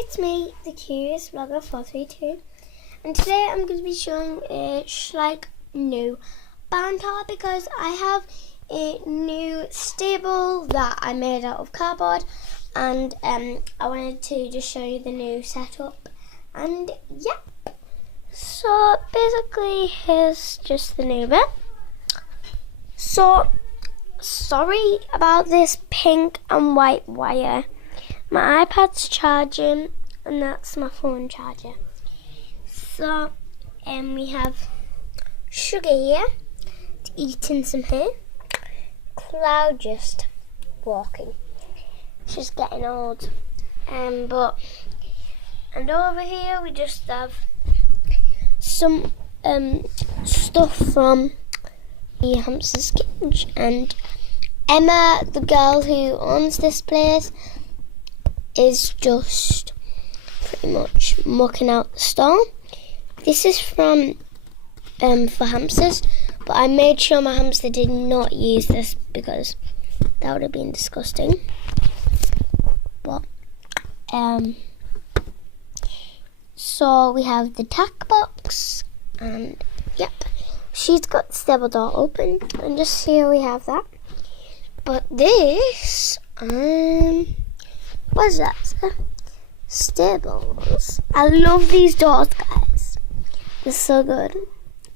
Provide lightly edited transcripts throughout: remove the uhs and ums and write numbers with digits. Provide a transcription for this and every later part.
it's me, the Curious Vlogger 432, and today I'm going to be showing a shlich new barn tower because I have a new stable that I made out of cardboard, and I wanted to just show you the new setup. And yeah, so basically here's just the new bit. So sorry about this pink and white wire. My iPad's charging and that's my phone charger. So we have Sugar here eating some hay. Cloud just walking. She's getting old. And over here we just have some stuff from the hamster's cage, and Emma, the girl who owns this place, is just pretty much mucking out the stall. This is from for hamsters, but I made sure my hamster did not use this because that would have been disgusting. But so we have the tack box, and yep, she's got the stable door open, and just here we have that. But this what is that? Stables. I love these doors, guys. They're so good.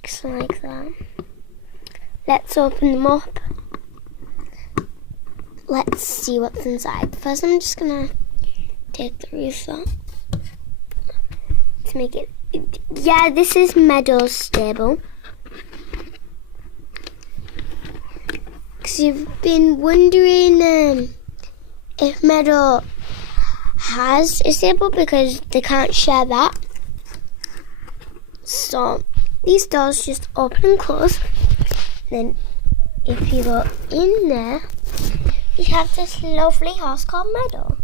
Just like that. Let's open them up. Let's see what's inside. First, I'm just gonna take the roof off to make it. Yeah, this is Meadow's stable. Because you've been wondering if Meadow has a stable because they can't share that. So these doors just open and close. Then if you go in there, you have this lovely horse called Meadow.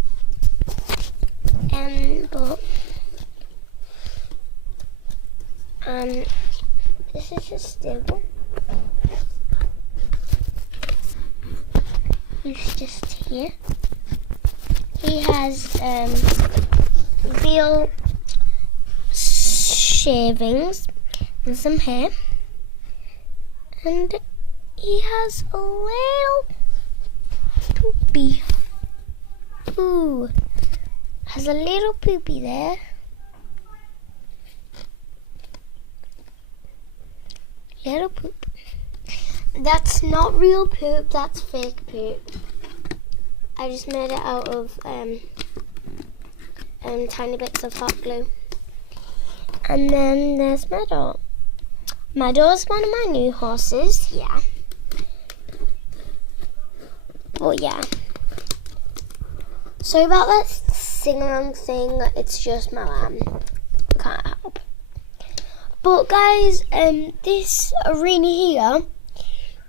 This is his stable. He's just here. He has veal shavings and some hair, and he has a little poopy. Ooh, has a little poopy there. Little poop. That's not real poop, that's fake poop. I just made it out of tiny bits of hot glue. And then there's Meadow. Meadow's one of my new horses, yeah. Oh yeah. Sorry about that sing-along thing, it's just my lamb. Can't help. But guys, this arena here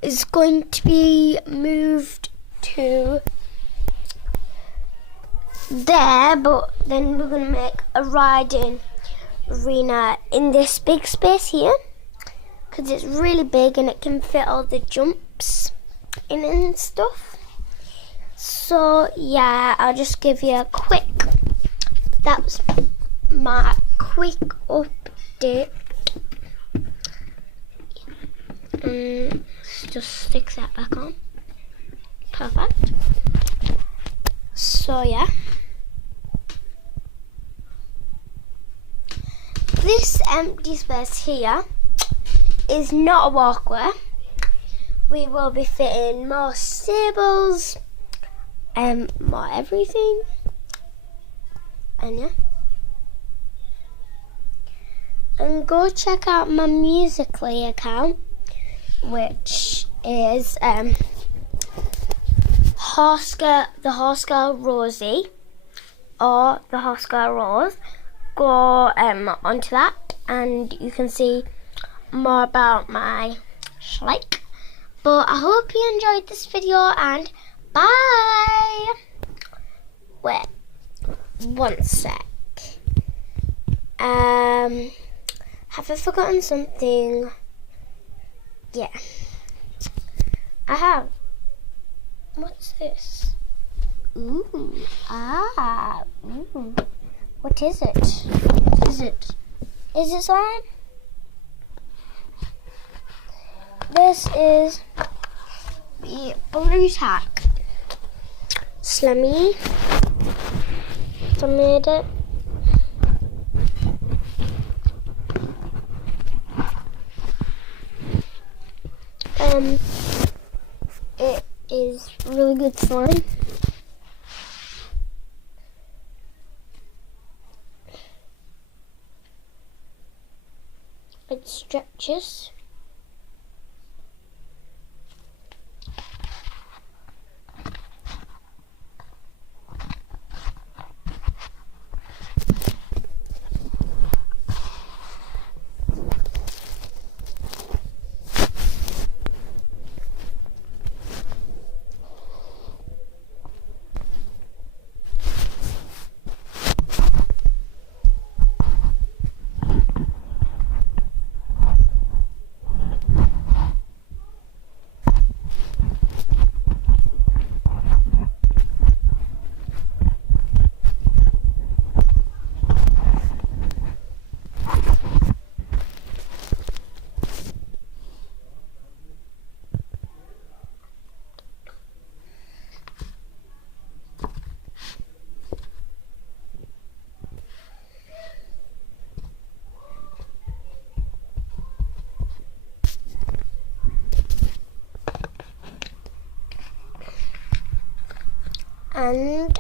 is going to be moved to there, but then we're going to make a riding arena in this big space here because it's really big and it can fit all the jumps in and stuff. So yeah, I'll just give you a quick, that was my quick update. Just stick that back on. Perfect. So yeah, this empty space here is not a walkway. We will be fitting more stables and more everything, and yeah, and go check out my Musical.ly account, which is the Horse Girl Rosie or the Horse Girl Rose. Go onto that and you can see more about my shlich. But I hope you enjoyed this video, and bye. Wait, one sec. Have I forgotten something? Yeah, I have. What's this? Ooh, ooh. What is it? Is it slime? This is the blue tack. Slimy. I made it. It is really good slime. It stretches. And